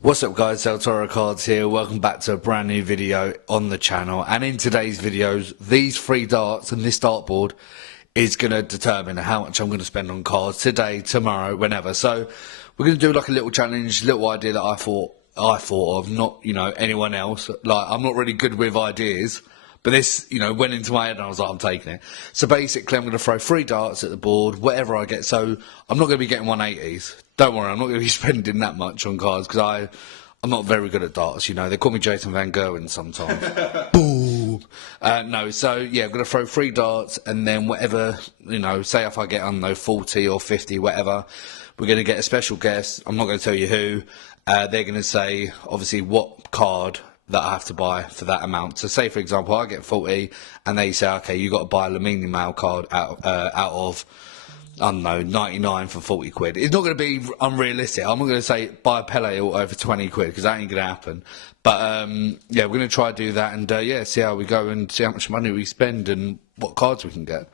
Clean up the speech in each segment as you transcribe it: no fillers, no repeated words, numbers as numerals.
What's up guys, El Toro Cards here, welcome back to a brand new video on the channel. And in today's videos, these three darts and this dartboard is going to determine how much I'm going to spend on cards today, tomorrow, whenever. So we're going to do like a little challenge, little idea that I thought of, not, anyone else. Like, I'm not really good with ideas, but this, went into my head and I was like, I'm taking it. So basically, I'm going to throw three darts at the board, whatever I get. So I'm not going to be getting 180s. Don't worry, I'm not going to be spending that much on cards because I'm not very good at darts. They call me Jason Van Gerwen sometimes. Boom. No, so yeah, I'm going to throw three darts and then whatever, say if I get, 40 or 50, whatever, we're going to get a special guest. I'm not going to tell you who. They're going to say, obviously, what card that I have to buy for that amount. So say, for example, I get 40 and they say, okay, you got to buy a Lamine Mail card out of, I don't know, 99 for 40 quid. It's not going to be unrealistic. I'm not going to say buy a Pele auto for 20 quid because that ain't going to happen. But, yeah, we're going to try to do that and, yeah, see how we go and see how much money we spend and what cards we can get.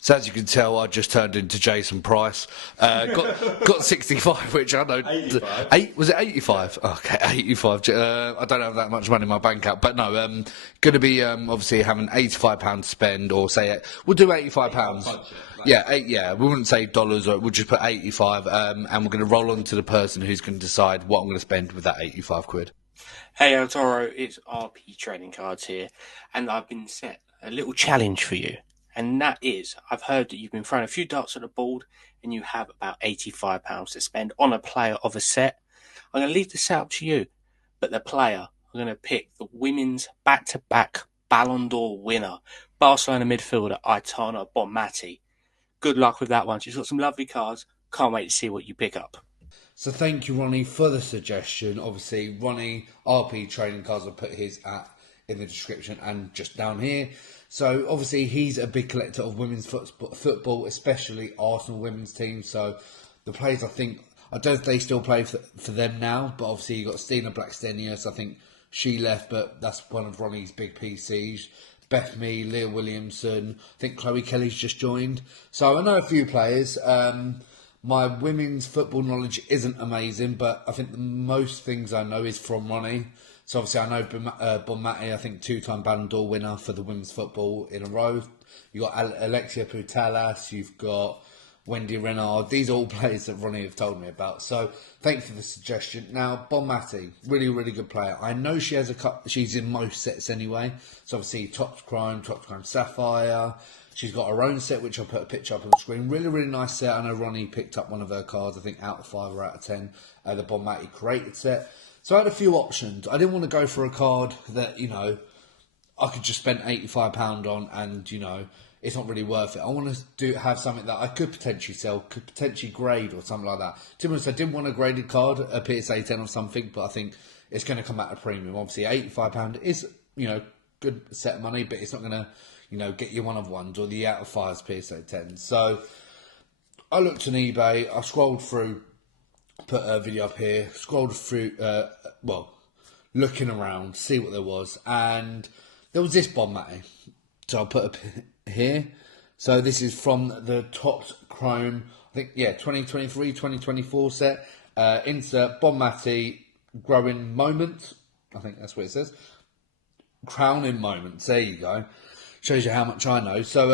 So as you can tell, I just turned into Jason Price. Got 65, which I know. 85. Was it 85? Okay, 85. I don't have that much money in my bank account, but no. Going to be obviously having £85 to spend, or say we'll do £85. Yeah. We wouldn't say dollars, or we'll just put 85. And we're going to roll on to the person who's going to decide what I'm going to spend with that 85 quid. Hey El Toro, it's RP Trading Cards here, and I've been set a little challenge for you. And that is, I've heard that you've been throwing a few darts at the board and you have about £85 to spend on a player of a set. I'm going to leave the set up to you, but the player, I'm going to pick the women's back-to-back Ballon d'Or winner, Barcelona midfielder Aitana Bonmati. Good luck with that one. She's got some lovely cards. Can't wait to see what you pick up. So thank you, Ronnie, for the suggestion. Obviously, Ronnie, RP Trading Cards, I'll put his in the description and just down here. So obviously, he's a big collector of women's football, especially Arsenal women's team. So the players, I don't know if they still play for them now, but obviously you got Stina Blackstenius. I think she left, but that's one of Ronnie's big PCs. Beth Mee, Leah Williamson. I think Chloe Kelly's just joined. So I know a few players. My women's football knowledge isn't amazing, but I think the most things I know is from Ronnie. So obviously I know Bonmati, I think 2-time Ballon d'Or winner for the women's football in a row. You've got Alexia Putellas, you've got Wendy Renard. These are all players that Ronnie have told me about. So thanks for the suggestion. Now, Bonmati, really, really good player. I know she has she's in most sets anyway. So obviously Top Chrome Sapphire. She's got her own set, which I'll put a picture up on the screen. Really, really nice set. I know Ronnie picked up one of her cards, I think out of 5 or out of 10. The Bonmati created set. So I had a few options. I didn't want to go for a card that, I could just spend £85 on and, it's not really worth it. I want to have something that I could potentially sell, could potentially grade or something like that. To be honest, I didn't want a graded card, a PSA 10 or something, but I think it's going to come at a premium. Obviously, £85 is, good set of money, but it's not going to, get you one of ones or the out of 5s PSA 10. So I looked on eBay, I scrolled through, put a video up here, scrolled through, looking around, see what there was, and there was this Bonmati. So I'll put up here. So this is from the Topps Chrome, I think, 2023, 2024 set. Insert Bonmati Growing Moments. I think that's what it says. Crowning Moments. There you go. Shows you how much I know. So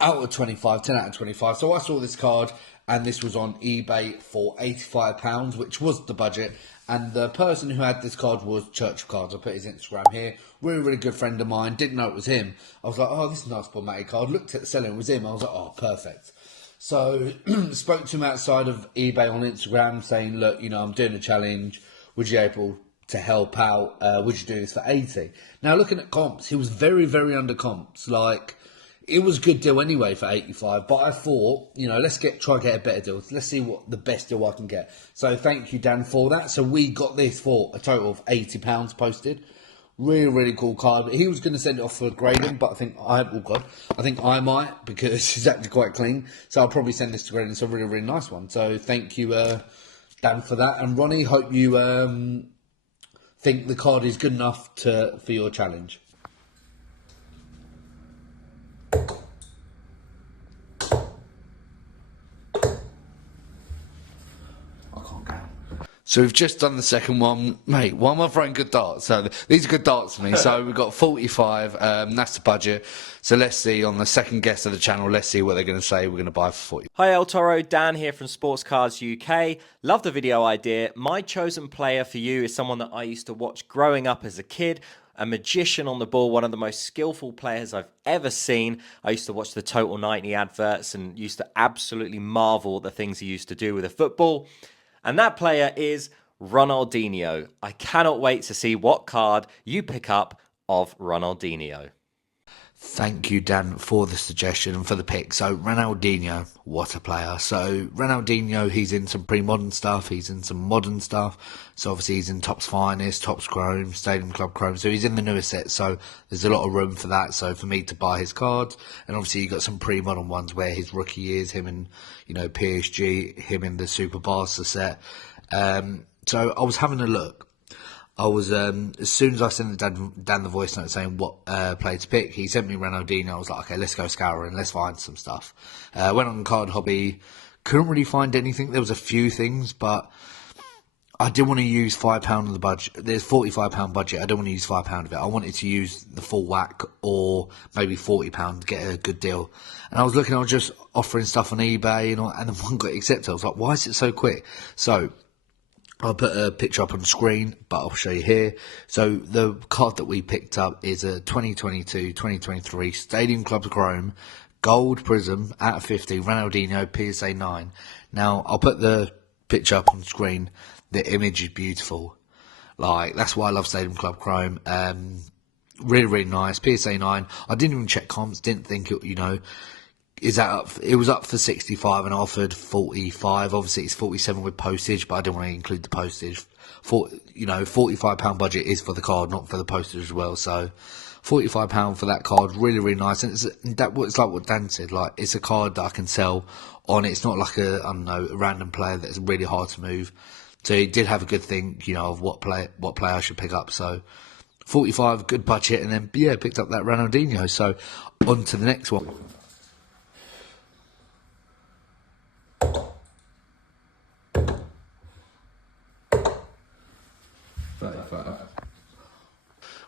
out of 25, 10 out of 25. So I saw this card, and this was on eBay for £85, which was the budget. And the person who had this card was Church of Cards. I put his Instagram here. Really, really good friend of mine. Didn't know it was him. I was like, oh, this is a nice Bonmati card. Looked at the selling, it was him. I was like, oh, perfect. So spoke to him outside of eBay on Instagram saying, look, I'm doing a challenge. Would you be able to help out? Would you do this for 80? Now, looking at comps, he was very, very under comps. Like, it was a good deal anyway for 85, but I thought, let's try to get a better deal. Let's see what the best deal I can get. So thank you, Dan, for that. So we got this for a total of £80 posted, Really cool card. He was going to send it off for grading, but I think I think I might, because it's actually quite clean. So I'll probably send this to grading. It's a really nice one. So thank you, Dan, for that. And Ronnie, hope you think the card is good enough for your challenge. So we've just done the second one. Mate, why am I throwing good darts? So these are good darts for me. So we've got 45, that's the budget. So let's see, on the second guest of the channel, let's see what they're going to say we're going to buy for 40. Hi El Toro, Dan here from Sports Cards UK. Love the video idea. My chosen player for you is someone that I used to watch growing up as a kid. A magician on the ball, one of the most skillful players I've ever seen. I used to watch the Total 90 adverts and used to absolutely marvel at the things he used to do with a football. And that player is Ronaldinho. I cannot wait to see what card you pick up of Ronaldinho. Thank you, Dan, for the suggestion and for the pick. So, Ronaldinho, what a player. So, Ronaldinho, he's in some pre-modern stuff, he's in some modern stuff. So, obviously, he's in Topps Finest, Topps Chrome, Stadium Club Chrome. So, he's in the newer set. So, there's a lot of room for that. So, for me to buy his cards. And obviously, you got some pre-modern ones where his rookie years, him in, PSG, him in the Super Barca set. So, I was having a look. I was, as soon as I sent Dan the voice note saying what player to pick, he sent me Ronaldinho. I was like, okay, let's go scouring, let's find some stuff. Went on Card Hobby, couldn't really find anything. There was a few things, but I didn't want to use £5 of the budget. There's £45 budget. I don't want to use £5 of it. I wanted to use the full whack, or maybe £40 to get a good deal. And I was looking, I was just offering stuff on eBay, and the one got accepted. I was like, why is it so quick? So I'll put a picture up on the screen, but I'll show you here. So the card that we picked up is a 2022-2023 Stadium Club Chrome Gold Prism out of 50 Ronaldinho PSA 9. Now, I'll put the picture up on the screen. The image is beautiful. Like, that's why I love Stadium Club Chrome. Really nice. PSA 9. I didn't even check comps. Didn't think it, is that up? It was up for 65 and offered 45. Obviously, it's 47 with postage, but I don't want to include the postage. £45 budget is for the card, not for the postage as well. So, £45 for that card, really nice. And it's like what Dan said. Like, it's a card that I can sell on. It's not like a random player that's really hard to move. So he did have a good think, of what player I should pick up. So, 45, good budget, and then picked up that Ronaldinho. So, on to the next one.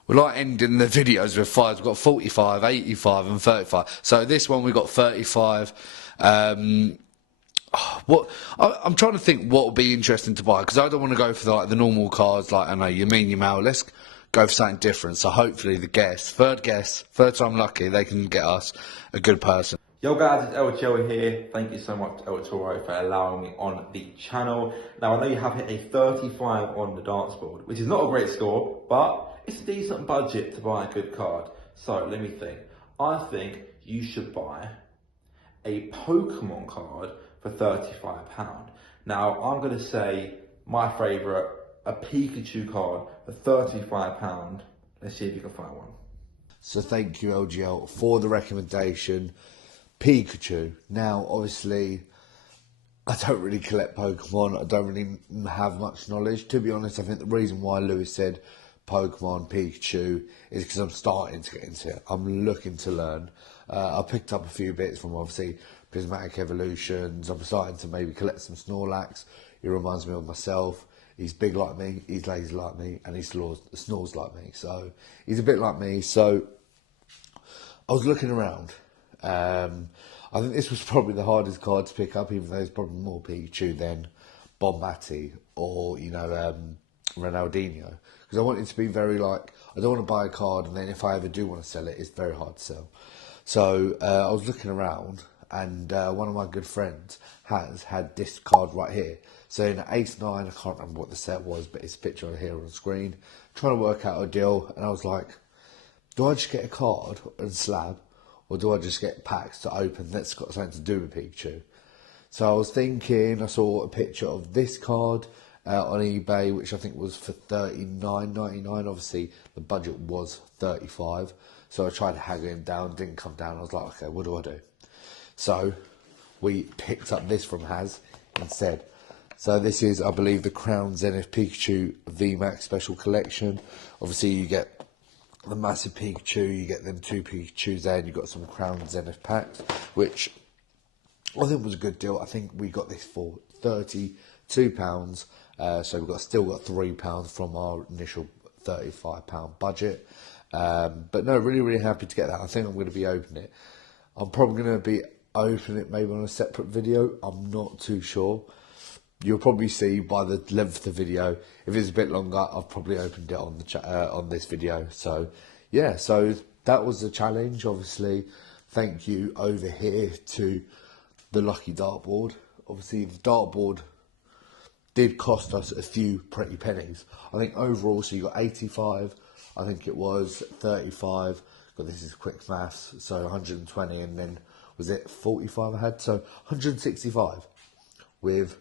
We like ending the videos with fives. We've got 45, 85 and 35. So this one we got 35. I'm trying to think what would be interesting to buy, because I don't want to go for the normal cards, like I know you mean your mail. Let's go for something different. So hopefully the third time lucky, they can get us a good person. Yo guys, it's El Toro here. Thank you so much, El Toro, for allowing me on the channel. Now, I know you have hit a 35 on the Dartboard, which is not a great score, but it's a decent budget to buy a good card. So, let me think. I think you should buy a Pokemon card for £35. Now, I'm going to say my favourite, a Pikachu card for £35. Let's see if you can find one. So thank you, LGL, for the recommendation. Pikachu. Now, obviously, I don't really collect Pokemon. I don't really have much knowledge. To be honest, I think the reason why Lewis said Pokemon, Pikachu, is because I'm starting to get into it. I'm looking to learn. I picked up a few bits from, obviously, Prismatic Evolutions. I'm starting to maybe collect some Snorlax. He reminds me of myself. He's big like me, he's lazy like me, and he snores like me. So, he's a bit like me. So, I was looking around. I think this was probably the hardest card to pick up, even though there's probably more Pikachu than Bonmati or, Ronaldinho. Because I want it to be very I don't want to buy a card and then if I ever do want to sell it, it's very hard to sell. So I was looking around, and one of my good friends has had this card right here. So in Ace 9, I can't remember what the set was, but it's a picture on here on the screen. Trying to work out a deal, and I was like, do I just get a card and slab? Or do I just get packs to open that's got something to do with Pikachu? So I was thinking, I saw a picture of this card on eBay, which I think was for $39.99. Obviously, the budget was $35, so I tried to haggle him down, didn't come down. I was like, okay, what do I do? So we picked up this from Haz instead. So this is, I believe, the Crown Zenith Pikachu VMAX Special Collection. Obviously, you get the massive Pikachu, you get them 2 Pikachus there, and you've got some Crown Zenith packs, which I think was a good deal. I think we got this for £32. So we've still got £3 from our initial £35 budget. But no, really, really happy to get that. I think I'm going to be opening it. I'm probably going to be opening it maybe on a separate video. I'm not too sure. You'll probably see by the length of the video. If it's a bit longer, I've probably opened it on the on this video. So yeah, so that was the challenge. Obviously, thank you over here to the lucky dartboard. Obviously, the dartboard did cost us a few pretty pennies. I think overall, so you got 85. I think it was 35. God, this is quick maths. So 120, and then was it 45 I had? So 165 with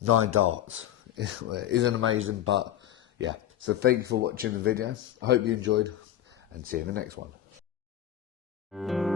9 darts. It isn't amazing, but yeah. So thank you for watching the video. I hope you enjoyed, and see you in the next one.